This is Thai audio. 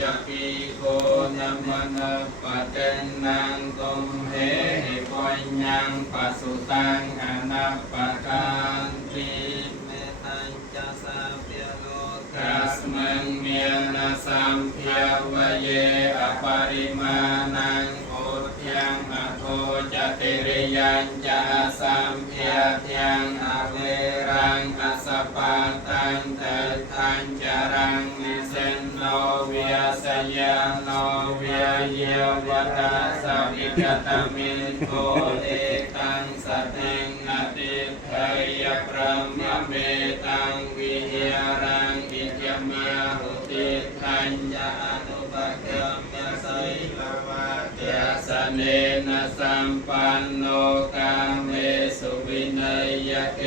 จะปีโกนัมมณปะเตนังตุมเหหิปัญญังปัสสุตังอนัปปะกันติเมตัญจะสัพพะโลกัสมังเมียนะสัมภยวะเยอปริมาณังโอทยังอโทจติริยัญจะสัมภยยังอเวรังอสปะตังเตทัญจรังนิเสนโนเวียสยาโนเวียเยวตาสัพพิกตมินโกเอตังสติงอติเทยพระมเมตังวิหารังอิจมาหุติทัญญานุปกรรมไสลวะเตสเนนะสัมปันโนกาเมสุวินัยเก